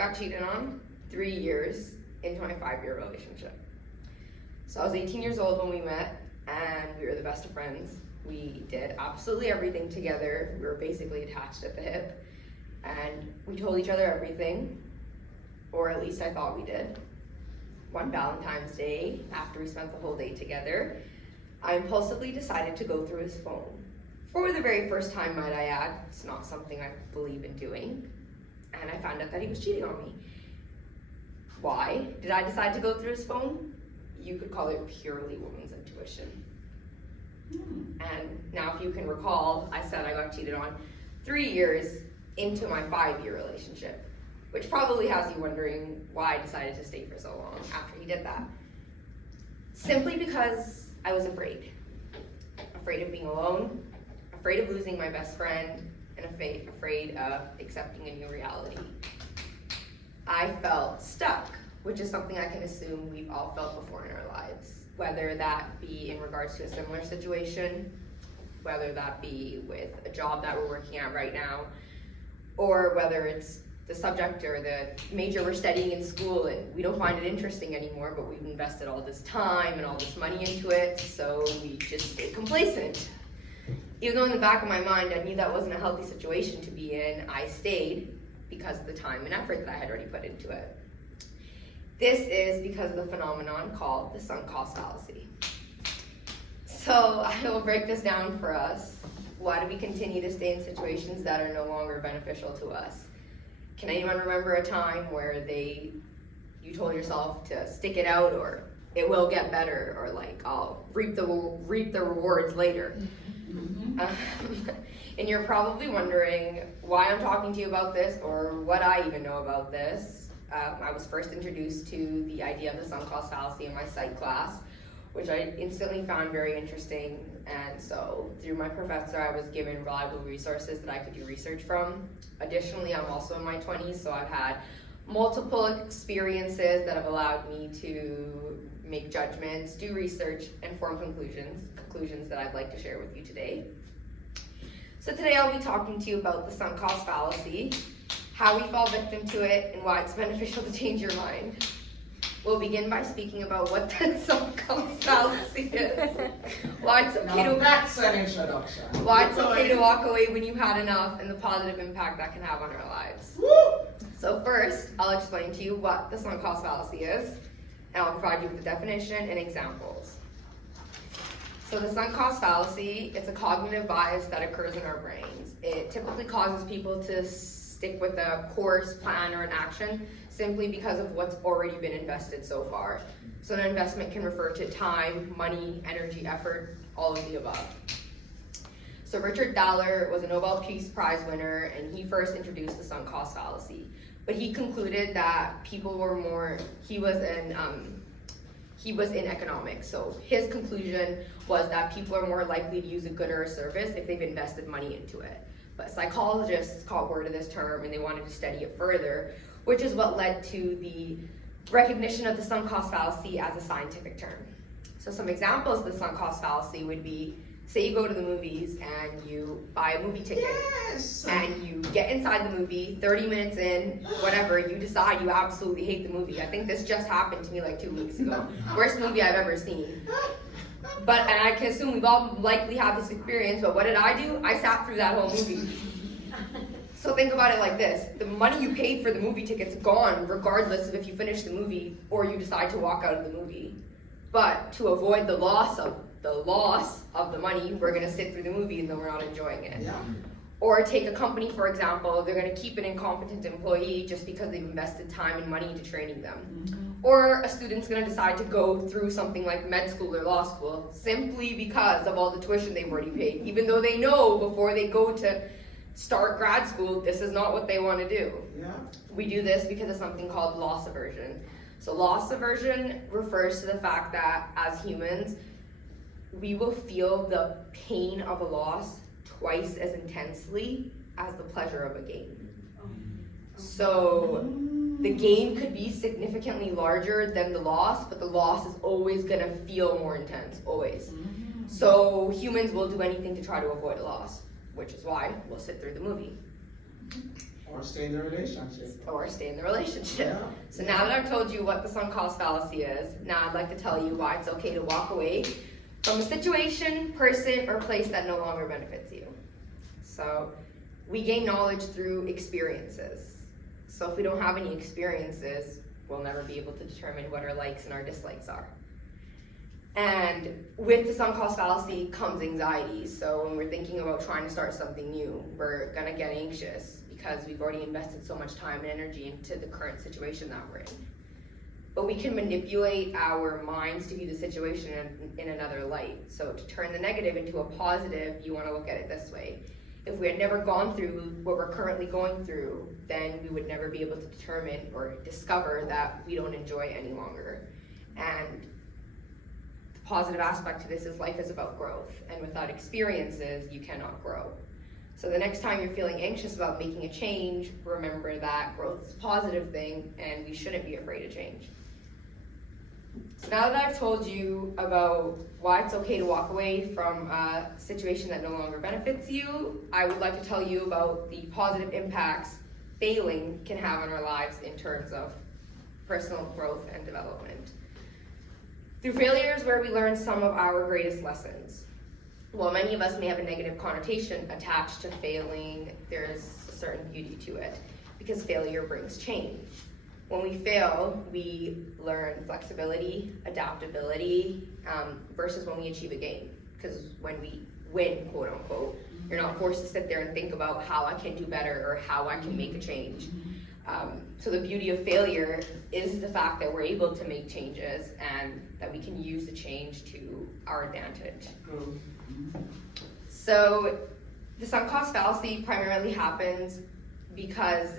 got cheated on 3 years into my 5-year relationship. So I was 18 years old when we met, and we were the best of friends. We did absolutely everything together. We were basically attached at the hip, and we told each other everything, or at least I thought we did. One Valentine's Day, after we spent the whole day together, I impulsively decided to go through his phone. For the very first time, might I add. It's not something I believe in doing. And I found out that he was cheating on me. Why did I decide to go through his phone? You could call it purely woman's intuition. And now if you can recall, I said I got cheated on 3 years into my 5-year relationship, which probably has you wondering why I decided to stay for so long after he did that. Simply because I was afraid. Afraid of being alone, afraid of losing my best friend, and afraid of accepting a new reality. I felt stuck, which is something I can assume we've all felt before in our lives, whether that be in regards to a similar situation, whether that be with a job that we're working at right now, or whether it's the subject or the major we're studying in school and we don't find it interesting anymore, but we've invested all this time and all this money into it, so we just stay complacent. Even though in the back of my mind I knew that wasn't a healthy situation to be in, I stayed because of the time and effort that I had already put into it. This is because of the phenomenon called the sunk cost fallacy. So I will break this down for us. Why do we continue to stay in situations that are no longer beneficial to us? Can anyone remember a time where you told yourself to stick it out, or it will get better, or like I'll reap the rewards later? And you're probably wondering why I'm talking to you about this, or what I even know about this. I was first introduced to the idea of the sunk cost fallacy in my psych class, which I instantly found very interesting. And so through my professor, I was given reliable resources that I could do research from. Additionally, I'm also in my 20s, so I've had multiple experiences that have allowed me to make judgments, do research, and form conclusions that I'd like to share with you today. So today I'll be talking to you about the sunk cost fallacy, how we fall victim to it, and why it's beneficial to change your mind. We'll begin by speaking about what the sunk cost fallacy is. Why it's okay to walk away when you've had enough, and the positive impact that can have on our lives. So first, I'll explain to you what the sunk cost fallacy is, and I'll provide you with the definition and examples. So the sunk cost fallacy, it's a cognitive bias that occurs in our brains. It typically causes people to stick with a course, plan, or an action simply because of what's already been invested so far. So an investment can refer to time, money, energy, effort, all of the above. So Richard Thaler was a Nobel Peace Prize winner, and he first introduced the sunk cost fallacy. But he concluded that people were he was in economics, so his conclusion was that people are more likely to use a good or a service if they've invested money into it. But psychologists caught word of this term and they wanted to study it further, which is what led to the recognition of the sunk cost fallacy as a scientific term. So some examples of the sunk cost fallacy would be, say you go to the movies and you buy a movie ticket, and you get inside the movie, 30 minutes in, whatever, you decide you absolutely hate the movie. I think this just happened to me like 2 weeks ago. Worst movie I've ever seen. And I can assume we've all likely had this experience, but what did I do? I sat through that whole movie. So think about it like this. The money you paid for the movie ticket's gone regardless of if you finish the movie or you decide to walk out of the movie. But to avoid the loss of the money, we're going to sit through the movie and then we're not enjoying it. Yeah. Or take a company, for example, they're going to keep an incompetent employee just because they've invested time and money into training them. Mm-hmm. Or a student's going to decide to go through something like med school or law school simply because of all the tuition they've already paid, even though they know before they go to start grad school, this is not what they want to do. Yeah. We do this because of something called loss aversion. So loss aversion refers to the fact that as humans, we will feel the pain of a loss twice as intensely as the pleasure of a gain. So the gain could be significantly larger than the loss, but the loss is always going to feel more intense, always. So humans will do anything to try to avoid a loss, which is why we'll sit through the movie. Or stay in the relationship. Or stay in the relationship. Yeah. So now that I've told you what the sunk cost fallacy is, now I'd like to tell you why it's okay to walk away from a situation, person, or place that no longer benefits you. So we gain knowledge through experiences. So if we don't have any experiences, we'll never be able to determine what our likes and our dislikes are. And with the sunk cost fallacy comes anxiety. So when we're thinking about trying to start something new, we're gonna get anxious because we've already invested so much time and energy into the current situation that we're in. But we can manipulate our minds to view the situation in another light. So to turn the negative into a positive, you wanna look at it this way. If we had never gone through what we're currently going through, then we would never be able to determine or discover that we don't enjoy any longer. And the positive aspect to this is life is about growth, and without experiences, you cannot grow. So the next time you're feeling anxious about making a change, remember that growth is a positive thing, and we shouldn't be afraid of change. So now that I've told you about why it's okay to walk away from a situation that no longer benefits you, I would like to tell you about the positive impacts failing can have on our lives in terms of personal growth and development. Through failure is where we learn some of our greatest lessons. While many of us may have a negative connotation attached to failing, there's a certain beauty to it because failure brings change. When we fail, we learn flexibility, adaptability, versus when we achieve a gain. Because when we win, quote unquote, you're not forced to sit there and think about how I can do better or how I can make a change. So the beauty of failure is the fact that we're able to make changes and that we can use the change to our advantage. So the sunk cost fallacy primarily happens because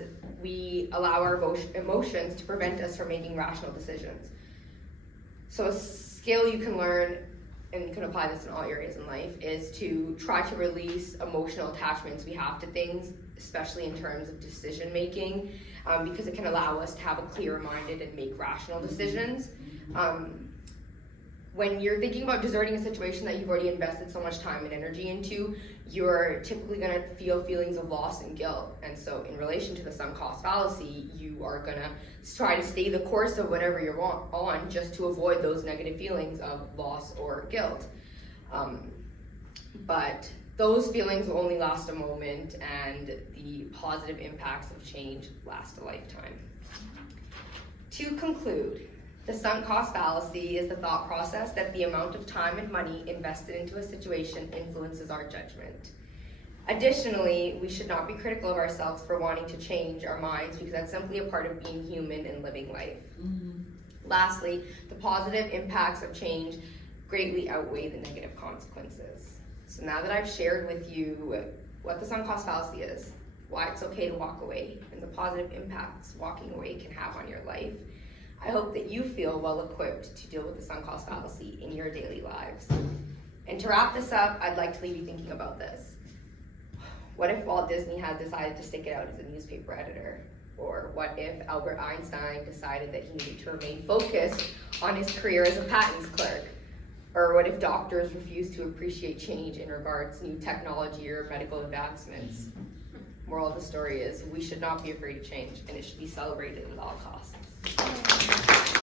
we allow our emotions to prevent us from making rational decisions. So a skill you can learn, and you can apply this in all areas in life, is to try to release emotional attachments we have to things, especially in terms of decision making, because it can allow us to have a clear-minded and make rational decisions. When you're thinking about deserting a situation that you've already invested so much time and energy into, you're typically going to feel feelings of loss and guilt. And so in relation to the sunk cost fallacy, you are going to try to stay the course of whatever you're on just to avoid those negative feelings of loss or guilt. But those feelings will only last a moment, and the positive impacts of change last a lifetime. To conclude, the sunk cost fallacy is the thought process that the amount of time and money invested into a situation influences our judgment. Additionally, we should not be critical of ourselves for wanting to change our minds because that's simply a part of being human and living life. Lastly, the positive impacts of change greatly outweigh the negative consequences. So now that I've shared with you what the sunk cost fallacy is, why it's okay to walk away, and the positive impacts walking away can have on your life, I hope that you feel well equipped to deal with the sunk cost fallacy in your daily lives. And to wrap this up, I'd like to leave you thinking about this. What if Walt Disney had decided to stick it out as a newspaper editor? Or what if Albert Einstein decided that he needed to remain focused on his career as a patents clerk? Or what if doctors refused to appreciate change in regards to new technology or medical advancements? Moral of the story is we should not be afraid of change, and it should be celebrated at all costs.